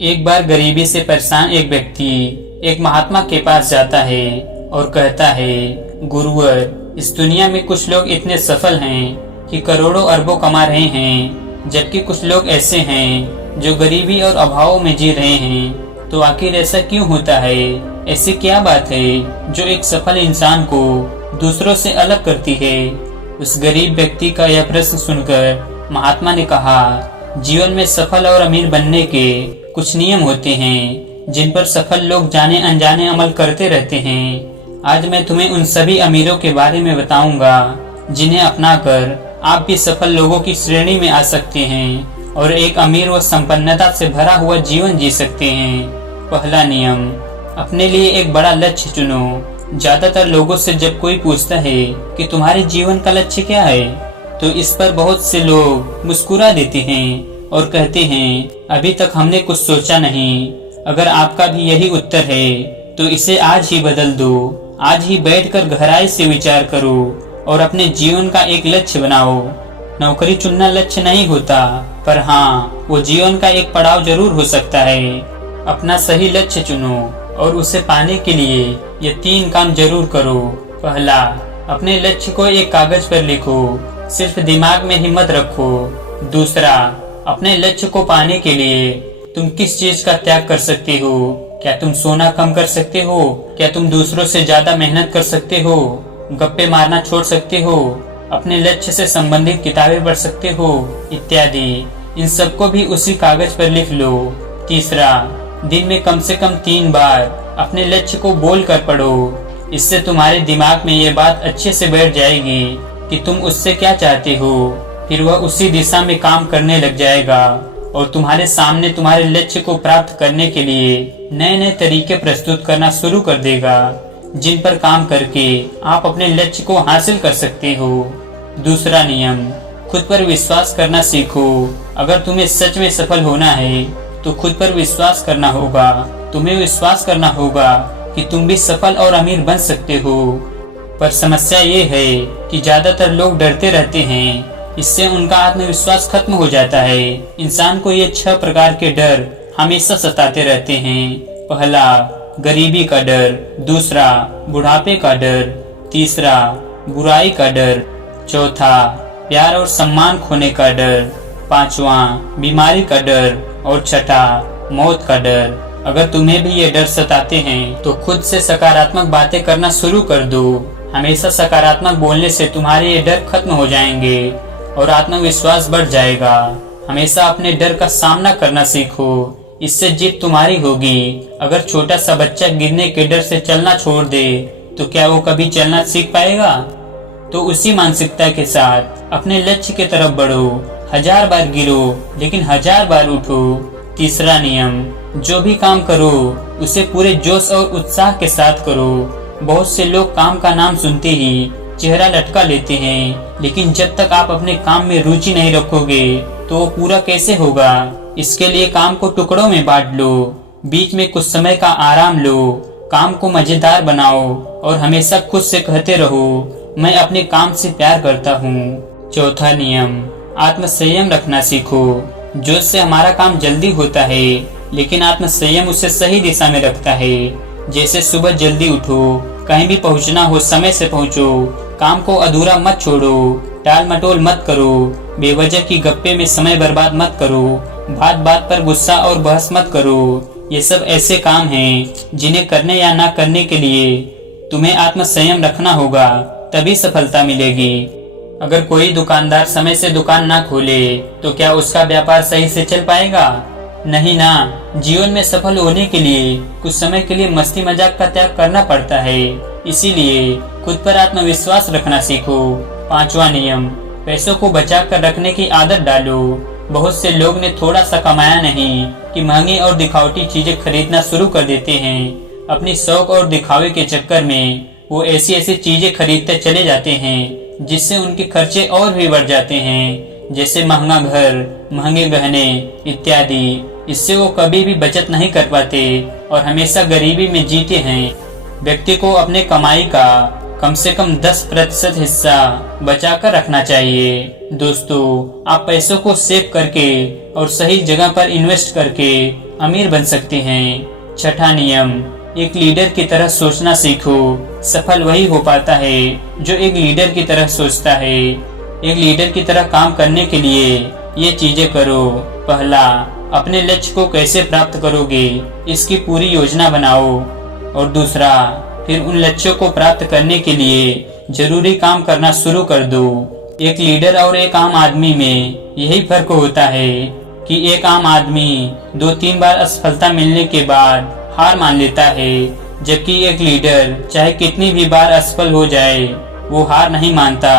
एक बार गरीबी से परेशान एक व्यक्ति एक महात्मा के पास जाता है और कहता है, गुरुवर, इस दुनिया में कुछ लोग इतने सफल हैं कि करोड़ों अरबों कमा रहे हैं, जबकि कुछ लोग ऐसे हैं जो गरीबी और अभाव में जी रहे हैं। तो आखिर ऐसा क्यों होता है? ऐसी क्या बात है जो एक सफल इंसान को दूसरों से अलग करती है? उस गरीब व्यक्ति का यह प्रश्न सुनकर महात्मा ने कहा, जीवन में सफल और अमीर बनने के कुछ नियम होते हैं जिन पर सफल लोग जाने अनजाने अमल करते रहते हैं। आज मैं तुम्हें उन सभी अमीरों के बारे में बताऊंगा जिन्हें अपनाकर आप भी सफल लोगों की श्रेणी में आ सकते हैं और एक अमीर व संपन्नता से भरा हुआ जीवन जी सकते हैं। पहला नियम, अपने लिए एक बड़ा लक्ष्य चुनो। ज्यादातर लोगों से जब कोई पूछता है कि तुम्हारे जीवन का लक्ष्य क्या है, तो इस पर बहुत से लोग मुस्कुरा देते हैं और कहते हैं, अभी तक हमने कुछ सोचा नहीं। अगर आपका भी यही उत्तर है तो इसे आज ही बदल दो। आज ही बैठकर गहराई से विचार करो और अपने जीवन का एक लक्ष्य बनाओ। नौकरी चुनना लक्ष्य नहीं होता, पर हाँ, वो जीवन का एक पड़ाव जरूर हो सकता है। अपना सही लक्ष्य चुनो और उसे पाने के लिए ये 3 काम जरूर करो। पहला, अपने लक्ष्य को एक कागज पर लिखो, सिर्फ दिमाग में ही मत रखो। दूसरा, अपने लक्ष्य को पाने के लिए तुम किस चीज का त्याग कर सकते हो? क्या तुम सोना कम कर सकते हो? क्या तुम दूसरों से ज्यादा मेहनत कर सकते हो? गप्पे मारना छोड़ सकते हो? अपने लक्ष्य से संबंधित किताबें पढ़ सकते हो? इत्यादि। इन सबको भी उसी कागज पर लिख लो। तीसरा, दिन में कम से कम 3 बार अपने लक्ष्य को बोल कर पढ़ो। इससे तुम्हारे दिमाग में ये बात अच्छे से बैठ जाएगी कि तुम उससे क्या चाहते हो। फिर वह उसी दिशा में काम करने लग जाएगा और तुम्हारे सामने तुम्हारे लक्ष्य को प्राप्त करने के लिए नए नए तरीके प्रस्तुत करना शुरू कर देगा, जिन पर काम करके आप अपने लक्ष्य को हासिल कर सकते हो। दूसरा नियम, खुद पर विश्वास करना सीखो। अगर तुम्हें सच में सफल होना है तो खुद पर विश्वास करना होगा। तुम्हें विश्वास करना होगा कि तुम भी सफल और अमीर बन सकते हो। पर समस्या ये है कि ज्यादातर लोग डरते रहते हैं। इससे उनका आत्मविश्वास खत्म हो जाता है। इंसान को ये 6 प्रकार के डर हमेशा सताते रहते हैं। पहला, गरीबी का डर। दूसरा, बुढ़ापे का डर। तीसरा, बुराई का डर। चौथा, प्यार और सम्मान खोने का डर। पांचवा, बीमारी का डर। और छठा, मौत का डर। अगर तुम्हें भी ये डर सताते हैं तो खुद से सकारात्मक बातें करना शुरू कर दो। हमेशा सकारात्मक बोलने से तुम्हारे ये डर खत्म हो जाएंगे और आत्मविश्वास बढ़ जाएगा। हमेशा अपने डर का सामना करना सीखो, इससे जीत तुम्हारी होगी। अगर छोटा सा बच्चा गिरने के डर से चलना छोड़ दे तो क्या वो कभी चलना सीख पाएगा? तो उसी मानसिकता के साथ अपने लक्ष्य की तरफ बढ़ो। 1000 बार गिरो लेकिन 1000 बार उठो। तीसरा नियम, जो भी काम करो उसे पूरे जोश और उत्साह के साथ करो। बहुत से लोग काम का नाम सुनते ही चेहरा लटका लेते हैं, लेकिन जब तक आप अपने काम में रुचि नहीं रखोगे तो वो पूरा कैसे होगा? इसके लिए काम को टुकड़ों में बांट लो, बीच में कुछ समय का आराम लो, काम को मजेदार बनाओ और हमेशा खुद से कहते रहो, मैं अपने काम से प्यार करता हूँ। चौथा नियम, आत्मसंयम रखना सीखो। जोश से हमारा काम जल्दी होता है, लेकिन आत्मसंयम उसे सही दिशा में रखता है। जैसे सुबह जल्दी उठो, कहीं भी पहुंचना हो समय से पहुंचो, काम को अधूरा मत छोड़ो, टाल मटोल मत करो, बेवजह की गप्पे में समय बर्बाद मत करो, बात बात पर गुस्सा और बहस मत करो। ये सब ऐसे काम हैं जिन्हें करने या ना करने के लिए तुम्हें आत्मसंयम रखना होगा, तभी सफलता मिलेगी। अगर कोई दुकानदार समय से दुकान ना खोले तो क्या उसका व्यापार सही से चल पाएगा? नहीं ना। जीवन में सफल होने के लिए कुछ समय के लिए मस्ती मजाक का त्याग करना पड़ता है। इसीलिए खुद पर आत्मविश्वास रखना सीखो। पांचवा नियम, पैसों को बचा कर रखने की आदत डालो। बहुत से लोग ने थोड़ा सा कमाया नहीं कि महंगी और दिखावटी चीजें खरीदना शुरू कर देते हैं। अपनी शौक और दिखावे के चक्कर में वो ऐसी ऐसी चीजें खरीदते चले जाते हैं जिससे उनके खर्चे और भी बढ़ जाते हैं, जैसे महंगा घर, महंगे गहने इत्यादि। इससे वो कभी भी बचत नहीं कर पाते और हमेशा गरीबी में जीते हैं। व्यक्ति को अपने कमाई का कम से कम 10% हिस्सा बचा कर रखना चाहिए। दोस्तों, आप पैसों को सेव करके और सही जगह पर इन्वेस्ट करके अमीर बन सकते हैं। छठा नियम, एक लीडर की तरह सोचना सीखो। सफल वही हो पाता है जो एक लीडर की तरह सोचता है। एक लीडर की तरह काम करने के लिए ये चीजें करो। पहला, अपने लक्ष्य को कैसे प्राप्त करोगे इसकी पूरी योजना बनाओ। और दूसरा, फिर उन लक्ष्यों को प्राप्त करने के लिए जरूरी काम करना शुरू कर दो। एक लीडर और एक आम आदमी में यही फर्क होता है कि एक आम आदमी 2-3 बार असफलता मिलने के बाद हार मान लेता है, जबकि एक लीडर चाहे कितनी भी बार असफल हो जाए वो हार नहीं मानता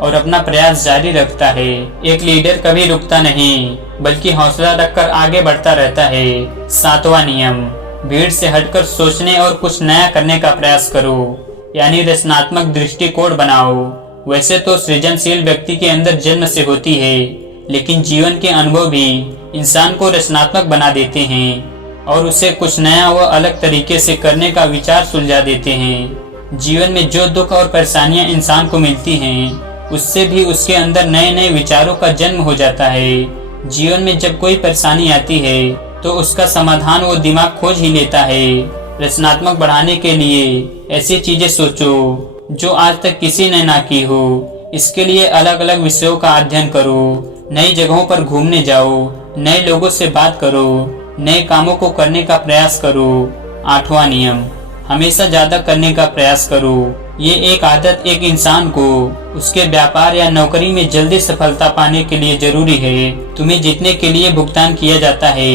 और अपना प्रयास जारी रखता है। एक लीडर कभी रुकता नहीं बल्कि हौसला रखकर आगे बढ़ता रहता है। 7वां नियम, भीड़ से हटकर सोचने और कुछ नया करने का प्रयास करो, यानी रचनात्मक दृष्टिकोण बनाओ। वैसे तो सृजनशील व्यक्ति के अंदर जन्म से होती है, लेकिन जीवन के अनुभव भी इंसान को रचनात्मक बना देते हैं और उसे कुछ नया व अलग तरीके से करने का विचार सुलझा देते हैं। जीवन में जो दुख और परेशानियां इंसान को मिलती हैं, उससे भी उसके अंदर नए नए विचारों का जन्म हो जाता है। जीवन में जब कोई परेशानी आती है तो उसका समाधान वो दिमाग खोज ही लेता है। रचनात्मक बढ़ाने के लिए ऐसी चीजें सोचो जो आज तक किसी ने ना की हो। इसके लिए अलग अलग विषयों का अध्ययन करो, नई जगहों पर घूमने जाओ, नए लोगों से बात करो, नए कामों को करने का प्रयास करो। 8वां नियम, हमेशा ज्यादा करने का प्रयास करो। ये एक आदत एक इंसान को उसके व्यापार या नौकरी में जल्दी सफलता पाने के लिए जरूरी है। तुम्हें जितने के लिए भुगतान किया जाता है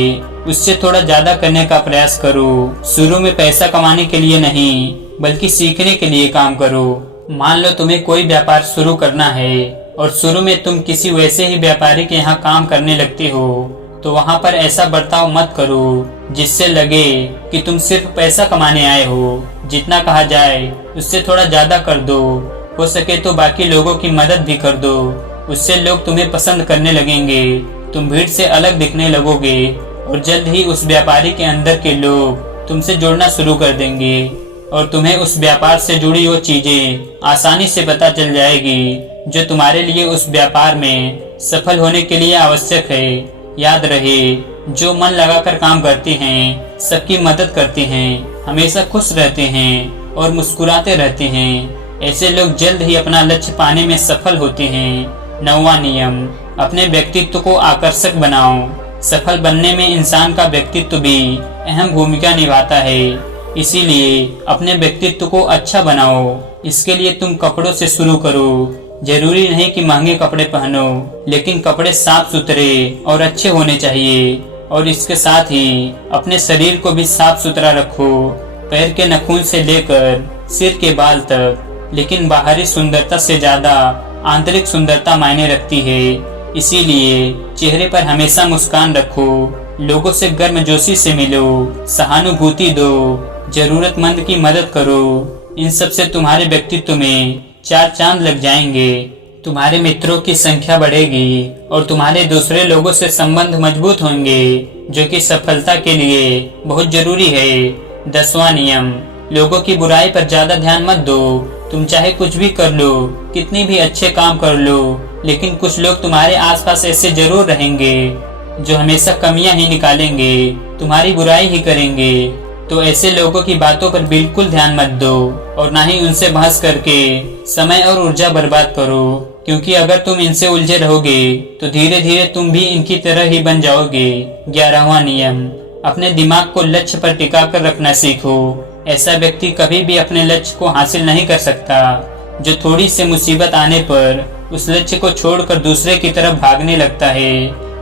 उससे थोड़ा ज्यादा करने का प्रयास करो। शुरू में पैसा कमाने के लिए नहीं बल्कि सीखने के लिए काम करो। मान लो तुम्हें कोई व्यापार शुरू करना है और शुरू में तुम किसी वैसे ही व्यापारी के यहाँ काम करने लगते हो, तो वहाँ पर ऐसा बर्ताव मत करो जिससे लगे कि तुम सिर्फ पैसा कमाने आए हो। जितना कहा जाए उससे थोड़ा ज्यादा कर दो, हो सके तो बाकी लोगों की मदद भी कर दो। उससे लोग तुम्हें पसंद करने लगेंगे, तुम भीड़ से अलग दिखने लगोगे और जल्द ही उस व्यापारी के अंदर के लोग तुमसे जुड़ना शुरू कर देंगे और तुम्हें उस व्यापार से जुड़ी वो चीजें आसानी से पता चल जाएगी जो तुम्हारे लिए उस व्यापार में सफल होने के लिए आवश्यक है। याद रहे, जो मन लगाकर काम करते हैं, सबकी मदद करते हैं, हमेशा खुश रहते हैं और मुस्कुराते रहते हैं, ऐसे लोग जल्द ही अपना लक्ष्य पाने में सफल होते हैं। 9वां नियम, अपने व्यक्तित्व को आकर्षक बनाओ। सफल बनने में इंसान का व्यक्तित्व भी अहम भूमिका निभाता है, इसीलिए अपने व्यक्तित्व को अच्छा बनाओ। इसके लिए तुम कपड़ों से शुरू करो। जरूरी नहीं कि महंगे कपड़े पहनो, लेकिन कपड़े साफ सुथरे और अच्छे होने चाहिए। और इसके साथ ही अपने शरीर को भी साफ सुथरा रखो, पैर के नाखून से लेकर सिर के बाल तक। लेकिन बाहरी सुंदरता से ज्यादा आंतरिक सुंदरता मायने रखती है, इसीलिए चेहरे पर हमेशा मुस्कान रखो, लोगों से गर्मजोशी से मिलो, सहानुभूति दो, जरूरतमंद की मदद करो। इन सब से तुम्हारे व्यक्तित्व में 4 चांद लग जाएंगे। तुम्हारे मित्रों की संख्या बढ़ेगी और तुम्हारे दूसरे लोगों से संबंध मजबूत होंगे, जो कि सफलता के लिए बहुत जरूरी है। 10वां नियम, लोगों की बुराई पर ज्यादा ध्यान मत दो। तुम चाहे कुछ भी कर लो, कितनी भी अच्छे काम कर लो, लेकिन कुछ लोग तुम्हारे आसपास ऐसे जरूर रहेंगे जो हमेशा कमियां ही निकालेंगे, तुम्हारी बुराई ही करेंगे। तो ऐसे लोगों की बातों पर बिल्कुल ध्यान मत दो और ना ही उनसे बहस करके समय और ऊर्जा बर्बाद करो, क्योंकि अगर तुम इनसे उलझे रहोगे तो धीरे धीरे तुम भी इनकी तरह ही बन जाओगे। 11वां नियम, अपने दिमाग को लक्ष्य पर टिका कर रखना सीखो। ऐसा व्यक्ति कभी भी अपने लक्ष्य को हासिल नहीं कर सकता जो थोड़ी सी मुसीबत आने पर उस लक्ष्य को छोड़कर दूसरे की तरफ भागने लगता है,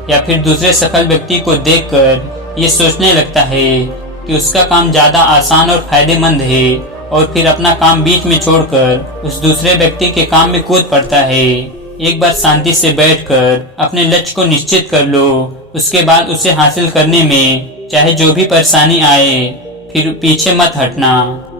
या फिर दूसरे सफल व्यक्ति को देखकर ये सोचने लगता है कि उसका काम ज्यादा आसान और फायदेमंद है, और फिर अपना काम बीच में छोड़कर उस दूसरे व्यक्ति के काम में कूद पड़ता है। एक बार शांति से बैठकर अपने लक्ष्य को निश्चित कर लो, उसके बाद उसे हासिल करने में चाहे जो भी परेशानी आए फिर पीछे मत हटना।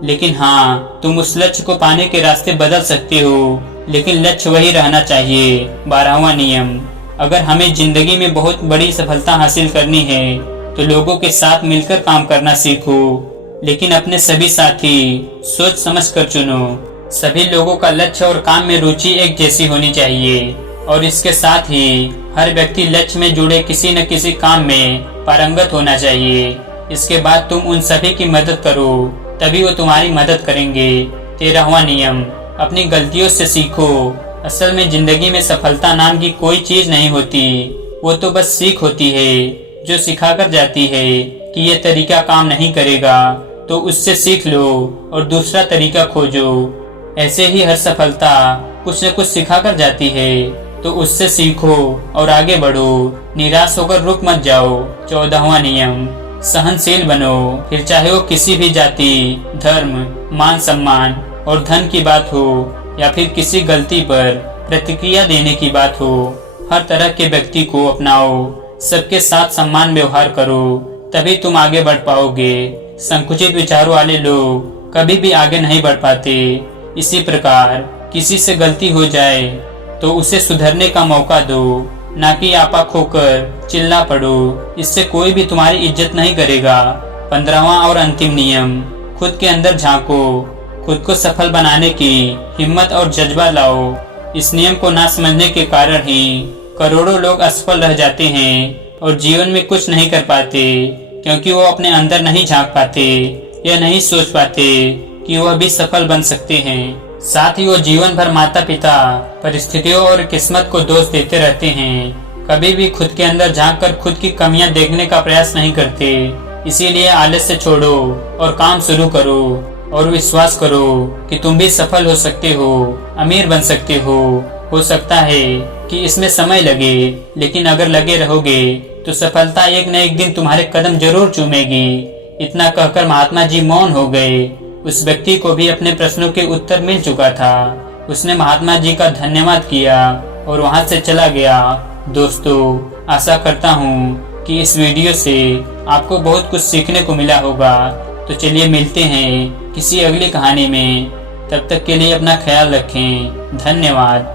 लेकिन हाँ, तुम उस लक्ष्य को पाने के रास्ते बदल सकते हो, लेकिन लक्ष्य वही रहना चाहिए। 12वां नियम, अगर हमें जिंदगी में बहुत बड़ी सफलता हासिल करनी है तो लोगों के साथ मिलकर काम करना सीखो, लेकिन अपने सभी साथी सोच समझ कर चुनो। सभी लोगों का लक्ष्य और काम में रुचि एक जैसी होनी चाहिए, और इसके साथ ही हर व्यक्ति लक्ष्य में जुड़े किसी न किसी काम में पारंगत होना चाहिए। इसके बाद तुम उन सभी की मदद करो, तभी वो तुम्हारी मदद करेंगे। 13वां नियम, अपनी गलतियों से सीखो। असल में जिंदगी में सफलता नाम की कोई चीज नहीं होती, वो तो बस सीख होती है जो सिखाकर जाती है कि ये तरीका काम नहीं करेगा तो उससे सीख लो और दूसरा तरीका खोजो। ऐसे ही हर सफलता कुछ न कुछ सिखाकर जाती है, तो उससे सीखो और आगे बढ़ो, निराश होकर रुक मत जाओ। 14वां नियम, सहनशील बनो, फिर चाहे वो किसी भी जाति, धर्म, मान सम्मान और धन की बात हो या फिर किसी गलती पर प्रतिक्रिया देने की बात हो। हर तरह के व्यक्ति को अपनाओ, सबके साथ सम्मान व्यवहार करो, तभी तुम आगे बढ़ पाओगे। संकुचित विचारों वाले लोग कभी भी आगे नहीं बढ़ पाते। इसी प्रकार किसी से गलती हो जाए तो उसे सुधरने का मौका दो, ना कि आपा खोकर चिल्ला पड़ो। इससे कोई भी तुम्हारी इज्जत नहीं करेगा। 15वां और अंतिम नियम, खुद के अंदर झांको, खुद को सफल बनाने की हिम्मत और जज्बा लाओ। इस नियम को ना समझने के कारण ही करोड़ों लोग असफल रह जाते हैं और जीवन में कुछ नहीं कर पाते, क्योंकि वो अपने अंदर नहीं झांक पाते या नहीं सोच पाते कि वह भी सफल बन सकते हैं। साथ ही वो जीवन भर माता पिता, परिस्थितियों और किस्मत को दोष देते रहते हैं। कभी भी खुद के अंदर झांक कर खुद की कमियां देखने का प्रयास नहीं करते। इसीलिए आलस्य छोड़ो और काम शुरू करो और विश्वास करो कि तुम भी सफल हो सकते हो, अमीर बन सकते हो। हो सकता है कि इसमें समय लगे, लेकिन अगर लगे रहोगे तो सफलता एक न एक दिन तुम्हारे कदम जरूर चूमेगी। इतना कहकर महात्मा जी मौन हो गए। उस व्यक्ति को भी अपने प्रश्नों के उत्तर मिल चुका था। उसने महात्मा जी का धन्यवाद किया और वहां से चला गया। दोस्तों, आशा करता हूँ कि इस वीडियो से आपको बहुत कुछ सीखने को मिला होगा। तो चलिए मिलते हैं किसी अगली कहानी में। तब तक के लिए अपना ख्याल रखें। धन्यवाद।